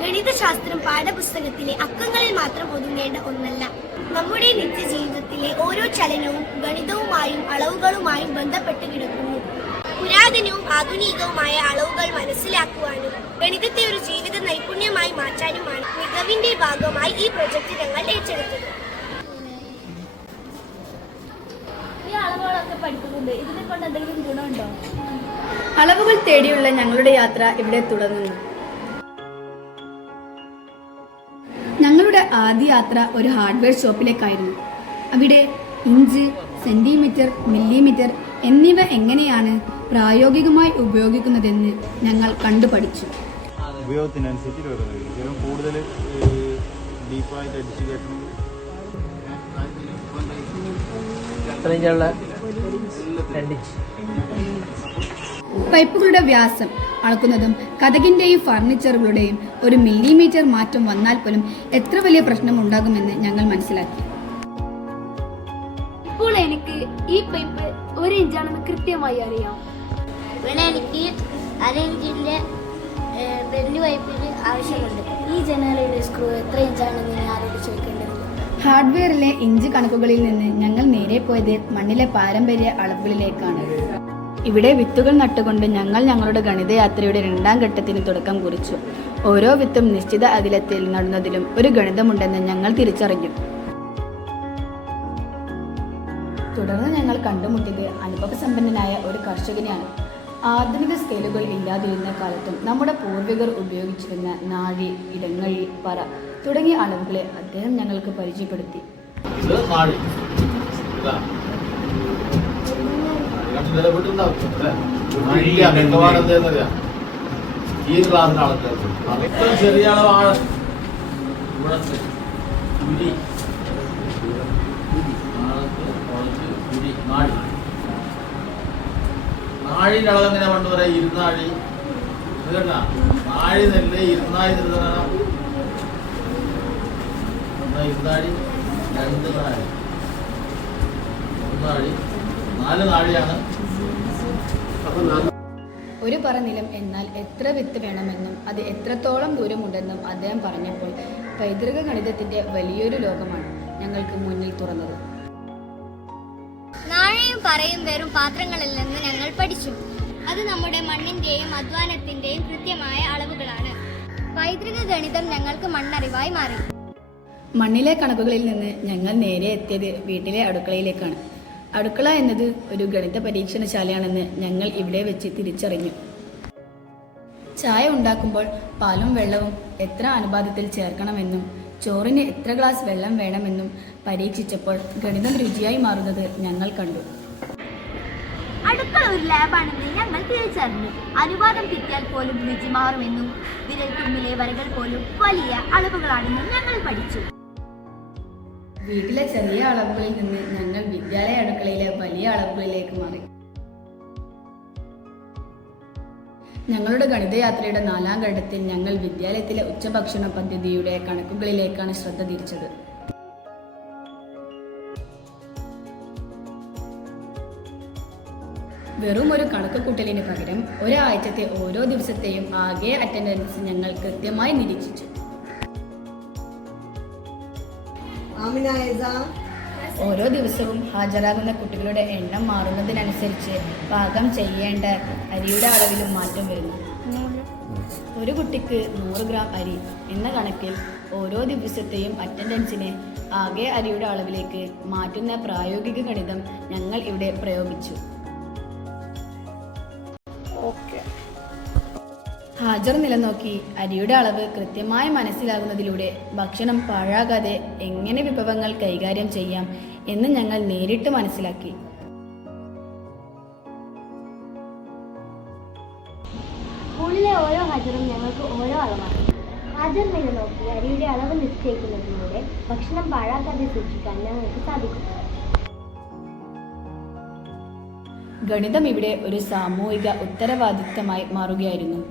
ഗണിതശാസ്ത്രം പാഠപുസ്തകത്തിലെ അക്കങ്ങളിൽ മാത്രം ഒതുങ്ങേണ്ട ഒന്നല്ല. നമ്മുടെ നിത്യജീവിതത്തിലെ ഓരോ ചലനവും ഗണിതവുമായും അളവുകളുമായും ബന്ധപ്പെട്ട് കിടക്കുന്നു. പുരാതനവും ആധുനികവുമായ അളവുകൾ മനസ്സിലാക്കുവാനും ഗണിതത്തെ ഒരു ജീവിത നൈപുണ്യമായി മാറ്റാനുമാണ് മികവിന്റെ ഭാഗമായി ഈ പ്രൊജക്ട് ഞങ്ങൾ ഏറ്റെടുത്തത്. ഈ അളവുകളൊക്കെ പഠിക്കുന്നുണ്ട്, ഇതിനെ കൊണ്ട് എന്തെങ്കിലും ഗുണമുണ്ടോ? അളവുകൾ തേടിയുള്ള ഞങ്ങളുടെ യാത്ര ഇവിടെ തുടങ്ങുന്നു. ഞങ്ങളുടെ ആദ്യ യാത്ര ഒരു ഹാർഡ്വെയർ ഷോപ്പിലേക്കായിരുന്നു. അവിടെ ഇഞ്ച്, സെന്റിമീറ്റർ, മില്ലിമീറ്റർ എന്നിവ എങ്ങനെയാണ് പ്രായോഗികമായി ഉപയോഗിക്കുന്നതെന്ന് ഞങ്ങൾ കണ്ടുപഠിച്ചു. ഉപയോഗത്തിനനുസരിച്ച് കൂടുതൽ ഡീപ്പായിട്ട് അടിച്ചു കയറ്റുന്നത് പൈപ്പുകളുടെ വ്യാസം അളക്കുന്നതും കതകിന്റെയും ഫർണിച്ചറുകളുടെയും ഒരു മില്ലിമീറ്റർ മാറ്റം വന്നാൽ പോലും എത്ര വലിയ പ്രശ്നം ഉണ്ടാകുമെന്ന് ഞങ്ങൾ മനസ്സിലാക്കി. ഇപ്പോൾ എനിക്ക് ഈ പൈപ്പ് 1 ഇഞ്ചാണെന്ന് കൃത്യമായി അറിയാം. ഇവിടെ എനിക്ക് 1/2 ഇഞ്ചിന്റെ വലിയ പൈപ്പിന് ആവശ്യമുണ്ട്. ഈ ജനാലയുടെ സ്ക്രൂ എത്ര ഇഞ്ചാണെന്ന് ഞാൻ ആരോട് ചോദിക്കേണ്ടത്? ഹാർഡ്വെയറിലെ ഇഞ്ച് കണക്കുകളിൽ നിന്ന് ഞങ്ങൾ നേരെ പോയത് മണ്ണിലെ പാരമ്പര്യ അളവുകളിലേക്കാണ്. ഇവിടെ വിത്തുകൾ നട്ടുകൊണ്ട് ഞങ്ങൾ ഞങ്ങളുടെ ഗണിതയാത്രയുടെ 2ാം ഘട്ടത്തിന് തുടക്കം കുറിച്ചു. ഓരോ വിത്തും നിശ്ചിത അകലത്തിൽ നടുന്നതിലും ഒരു ഗണിതമുണ്ടെന്ന് ഞങ്ങൾ തിരിച്ചറിഞ്ഞു. തുടർന്ന് ഞങ്ങൾ കണ്ടുമുട്ടിയത് അനുഭവസമ്പന്നനായ ഒരു കർഷകനെയാണ്. ആധുനിക സ്കെയിലുകൾ ഇല്ലാതിരുന്ന കാലത്തും നമ്മുടെ പൂർവികർ ഉപയോഗിച്ചിരുന്ന നാഴി, ഇടങ്ങഴി, പറ തുടങ്ങിയ അളവുകളെ അദ്ദേഹം ഞങ്ങൾക്ക് പരിചയപ്പെടുത്തി. ഈ ക്ലാസ്സിന് ചെറിയ അളവാണ്. നാഴിന്റെ അളവ് എങ്ങനെ കൊണ്ട് പറയാം? 2 നാഴി. നാഴി നെല്ല് 2 നാഴി നിർത്തണം. 2 നാഴി, 2 നാഴി, 3 നാഴി, 4 നാഴിയാണ്. ഒരു പറ നിലം എന്നാൽ എത്ര വിത്ത് വേണമെന്നും അത് എത്രത്തോളം ദൂരമുണ്ടെന്നും അദ്ദേഹം പറഞ്ഞപ്പോൾ പൈതൃക ഗണിതത്തിന്റെ വലിയൊരു ലോകമാണ് ഞങ്ങൾക്ക് മുന്നിൽ തുറന്നത്. നാഴയും പറയും വെറും പാത്രങ്ങളല്ലെന്ന് ഞങ്ങൾ പഠിച്ചു. അത് നമ്മുടെ മണ്ണിന്റെയും അധ്വാനത്തിന്റെയും കൃത്യമായ അളവുകളാണ്. പൈതൃക ഗണിതം ഞങ്ങൾക്ക് മണ്ണറിവായി മാറി. മണ്ണിലെ കണക്കുകളിൽ നിന്ന് ഞങ്ങൾ നേരെ എത്തിയത് വീട്ടിലെ അടുക്കളയിലേക്കാണ്. അടുക്കള എന്നത് ഒരു ഗണിത പരീക്ഷണശാലയാണെന്ന് ഞങ്ങൾ ഇവിടെ വെച്ച് തിരിച്ചറിഞ്ഞു. ചായ ഉണ്ടാക്കുമ്പോൾ പാലും വെള്ളവും എത്ര അനുപാതത്തിൽ ചേർക്കണമെന്നും ചോറിന് എത്ര ഗ്ലാസ് വെള്ളം വേണമെന്നും പരീക്ഷിച്ചപ്പോൾ ഗണിതം രുചിയായി മാറുന്നത് ഞങ്ങൾ കണ്ടു. അടുക്കള ഒരു ലാബാണെന്ന് ഞങ്ങൾ തിരിച്ചറിഞ്ഞു. അനുപാതം തെറ്റിയാൽ പോലും രുചി മാറുമെന്നും വിരൽ തുമ്പിലെ വരകൾ പോലും വലിയ അളവുകളാണെന്നും ഞങ്ങൾ പഠിച്ചു. വീട്ടിലെ ചെറിയ അളവുകളിൽ നിന്ന് ഞങ്ങൾ വിദ്യാലയ അടുക്കളയിലെ വലിയ അളവുകളിലേക്ക് മാറി. ഞങ്ങളുടെ ഗണിതയാത്രയുടെ 4ാം ഘട്ടത്തിൽ ഞങ്ങൾ വിദ്യാലയത്തിലെ ഉച്ചഭക്ഷണ പദ്ധതിയുടെ കണക്കുകളിലേക്കാണ് ശ്രദ്ധ തിരിച്ചത്. വെറും ഒരു കണക്കുകൂട്ടലിന് പകരം ഒരാഴ്ചത്തെ ഓരോ ദിവസത്തെയും ആകെ അറ്റൻഡൻസ് ഞങ്ങൾ കൃത്യമായി നിരീക്ഷിച്ചു. ഓരോ ദിവസവും ഹാജരാകുന്ന കുട്ടികളുടെ എണ്ണം മാറുന്നതിനനുസരിച്ച് പാകം ചെയ്യേണ്ട അരിയുടെ അളവിലും മാറ്റം വരുന്നു. ഒരു കുട്ടിക്ക് 100 ഗ്രാം അരി എന്ന കണക്കിൽ ഓരോ ദിവസത്തെയും അറ്റൻഡൻസിനെ ആകെ അരിയുടെ അളവിലേക്ക് മാറ്റുന്ന പ്രായോഗിക ഗണിതം ഞങ്ങൾ ഇവിടെ പ്രയോഗിച്ചു. ഹാജർ നിലനോക്കി അരിയുടെ അളവ് കൃത്യമായി മനസ്സിലാകുന്നതിലൂടെ ഭക്ഷണം പാഴാകാതെ എങ്ങനെ വിഭവങ്ങൾ കൈകാര്യം ചെയ്യാം എന്ന് ഞങ്ങൾ നേരിട്ട് മനസ്സിലാക്കി. സ്കൂളിലെ ഓരോ ഹാജറും ഞങ്ങൾക്ക് ഓരോ അളവാണ്. ഹാജർ നില നോക്കി അരിയുടെ അളവ് നിശ്ചയിക്കുന്നതിലൂടെ ഭക്ഷണം പാഴാക്കാതെ സൂക്ഷിക്കാൻ ഞങ്ങൾക്ക് സാധിക്കും. ഗണിതം ഇവിടെ ഒരു സാമൂഹിക ഉത്തരവാദിത്തമായി മാറുകയായിരുന്നു.